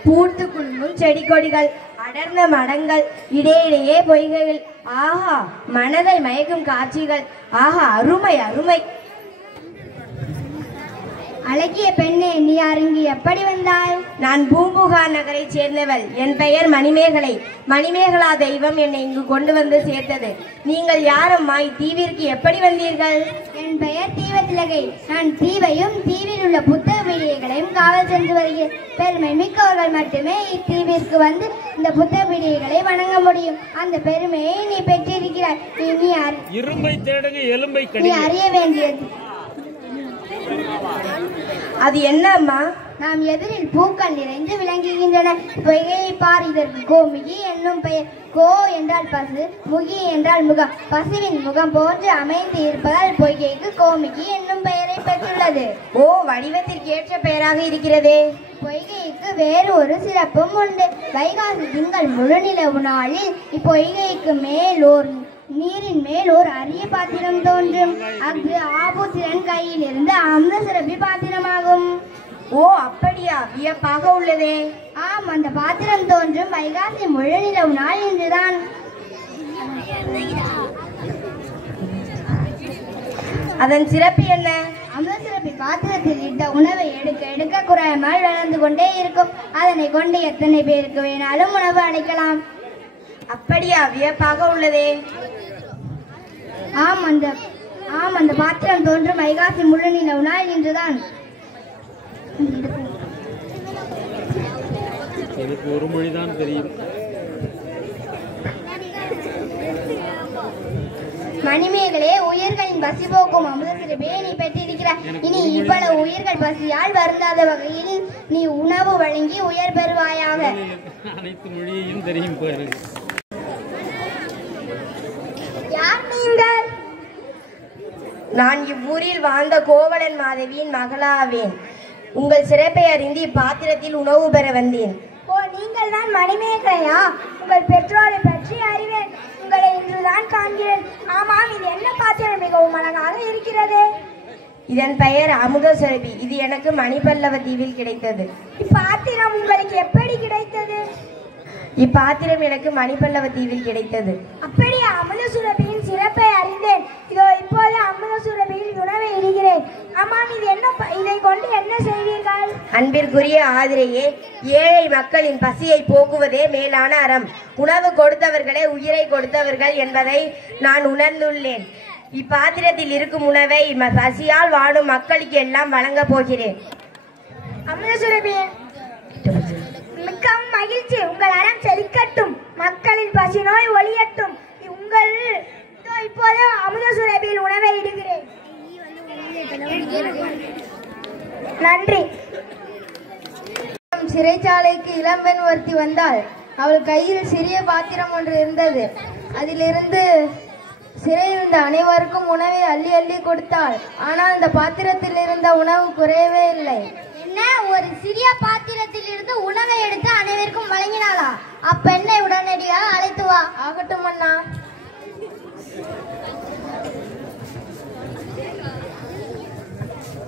பூத்து குலுங்கும் செடி கொடிகள், அடர்ந்த மரங்கள், இடையிடையே பொய்கைகள். ஆஹா, மனதை மயக்கும் காட்சிகள். ஆஹா, அருமை அருமை. அழகிய பெண்ணே, நீ அருங்கி எப்படி வந்தாய்? நான் பூம்புகார் நகரைச் சேர்ந்தவள். என் பெயர் மணிமேகலை. மணிமேகலா தெய்வம் என்னை இங்கு கொண்டு வந்து சேர்த்தது. நீங்கள் யாரம்மா? இத்தீவிற்கு எப்படி வந்தீர்கள்? என் பெயர் தீவத்திலகை. நான் தீவையும் தீவில் உள்ள புத்தக பீடிகைகளையும் காவல் சென்று வருகிறேன். பெருமை மிக்கவர்கள் மட்டுமே இத்தீவிற்கு வந்து இந்த புத்தக பீடிகைகளை வணங்க முடியும். அந்த பெருமையை நீ பெற்றிருக்கிறாய். நீ அறிய வேண்டியது அது என்ன அம்மா? நாம் எதிரில் பூக்கள் நிறைந்து விளங்குகின்றன. பொய்கையை பார், இதற்கு கோமுகி என்னும் பெயர். கோ என்றால் பசு, முகி என்றால் முகம். பசுவின் முகம் போன்று அமைந்து இருப்பதால் பொய்கைக்கு கோமுகி என்னும் பெயரை பெற்றுள்ளது. ஓ, வடிவத்திற்கு ஏற்ற பெயராக இருக்கிறதே. பொய்கைக்கு வேறு ஒரு சிறப்பும் உண்டு. வைகாசி திங்கள் முழுநிலவு நாளில் இப்பொய்கைக்கு நீரின் மேல் ஓர் அரிய பாத்திரம் தோன்றும். அது ஆபூத்திரன் கையில் இருந்து அமுத சுரபி பாத்திரமாகும். ஓ, அப்படியா? வியப்பாக உள்ளதே. ஆம், அந்த பாத்திரம் தோன்றும் வைகாசி முழுநிலவு நாள் இன்றுதான். அதன் சிறப்பு என்ன? அமுத சுரபி பாத்திரத்தில் இட்ட உணவை எடுக்க எடுக்க குறையாமல் வளர்ந்து கொண்டே இருக்கும். அதனை கொண்டு எத்தனை பேருக்கு வேணாலும் உணவு அளிக்கலாம். அப்படியா? வியப்பாக உள்ளதே. ஆம், அந்த பாத்திரம் தோன்றும் வைகாசி முழுநிலவு நாள் இன்றுதான். எனக்கு ஒரு மொழிதான் தெரியும். மணிமேகலே, உயிர்களின் பசி போக்கும் அமுத சுரபியை நீ பெற்றிருக்கிறாய். இனி இவ்வளவு உயிர்கள் பசியால் வருந்தாத வகையில் நீ உணவு வழங்கி உயர் பெறுவாயாக. அனைத்து மொழியையும் தெரியும் பாரு. யார் நீங்கள்? நான் இவ்வூரில் வாழ்ந்த கோவலன் மாதவியின் மகளாவேன். உங்கள் சிறப்பை அறிந்து இப்பாத்திரத்தில் உணவு பெற வந்தேன். ஓ, நீங்கள் தான் மணிமேகலையா? உங்கள் பெற்றோரை பற்றி அறிவேன். உங்களை இன்றுதான் காண்கிறேன். ஆமாம், இது என்ன பாத்திரம்? மிகவும் அழகாக இருக்கிறது. இதன் பெயர் அமுத சுரபி. இது எனக்கு மணிப்பல்லவ தீவில் கிடைத்தது. இப்பாத்திரம் உங்களுக்கு எப்படி கிடைத்தது? இப்பாத்திரம் எனக்கு மணிப்பல்லவ தீவில் கிடைத்தது. அப்படியே அமுத சுரபியின் சிறப்பை அறிந்தேன். இதோ இப்போது அமுத சுரபியில் உணவை இடுகிறேன். ஆமாம், இது என்ன? இதை கொண்டு என்ன செய்வீர்கள்? அன்பிற்குரிய ஆதிரையே, ஏழை மக்களின் பசியை போக்குவதே மேலான அறம். உணவு கொடுத்தவர்களே உயிரை கொடுத்தவர்கள் என்பதை நான் உணர்ந்துள்ளேன். இப்பாத்திரத்தில் இருக்கும் உணவை பசியால் வாடும் மக்களுக்கு எல்லாம் வழங்கப் போகிறேன். அமுத சுரபி, மிகவும் மகிழ்ச்சி. உங்கள் அறம் செழிக்கட்டும், மக்களின் பசி நோய் ஒழியட்டும். இப்போது அமுத சுரபியில் உணவை இடுகிறேன். நன்றி. சிறைச்சாலைக்கு இளம்பெண் ஒருத்தி வந்தாள். அவள் கையில் சிறிய பாத்திரம் ஒன்று இருந்தது. அதிலிருந்து சிறையில் இருந்த அனைவருக்கும் உணவை அள்ளி அள்ளி கொடுத்தாள். ஆனால் அந்த பாத்திரத்தில் இருந்த உணவு குறையவே இல்லை. என்ன, ஒரு சிறிய பாத்திரத்தில் இருந்து உணவை எடுத்து அனைவருக்கும் வழங்கினாளா? அப்பெண்ணை உடனடியாக அழைத்து வா. ஆகட்டும் அண்ணா.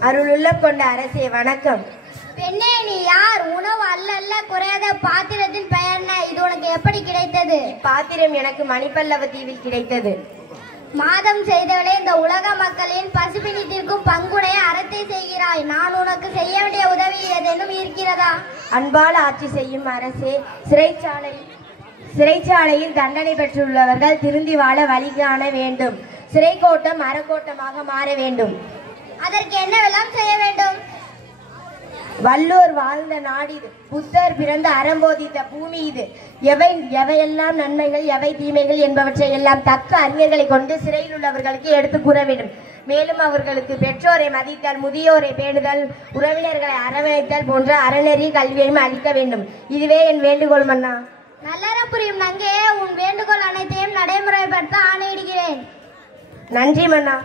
அருளுள்ள கொண்ட அரசே, வணக்கம். பெண்ணே, நீ யார்? உணவு அல்ல குறையாத பாத்திரத்தின் பெயர் என்ன? இது உனக்கு எப்படி கிடைத்தது? பாத்திரம் எனக்கு மணிப்பல்லவ தீவில் கிடைத்தது. மாதம் செய்தவளே, இந்த உலக மக்களின் பசுபிணித்திற்கும் பங்குடைய அறத்தை செய்கிறாய். நான் உனக்கு செய்ய வேண்டிய உதவி ஏதேனும் இருக்கிறதா? அன்பால் ஆட்சி செய்யும் அரசே, சிறைச்சாலையில் தண்டனை பெற்றுள்ளவர்கள் திருந்தி வாழ வழி காண வேண்டும். சிறை கோட்டம் அறக்கோட்டமாக மாற வேண்டும். அதற்கு என்னவெல்லாம் செய்ய வேண்டும்? வள்ளுவர் வாழ்ந்த நாடு இது. புத்தர் பிறந்த அறம்போதித்த பூமி இது. எவையெல்லாம் நன்மைகள் எவை தீமைகள் என்பவற்றை எல்லாம் தக்க அறிஞர்களை கொண்டு சிறையில் உள்ளவர்களுக்கு எடுத்து கூற வேண்டும். மேலும் அவர்களுக்கு பெற்றோரை மதித்தல், முதியோரை பேணுதல், உறவினர்களை அரவணைத்தல் போன்ற அறநெறி கல்வியையும் அளிக்க வேண்டும். இதுவே என் வேண்டுகோள் மன்னா. நல்லறம் புரியும் நங்கே, உன் வேண்டுகோள் அனைத்தையும் நடைமுறைப்படுத்த ஆணையிடுகிறேன். நன்றி மன்னா.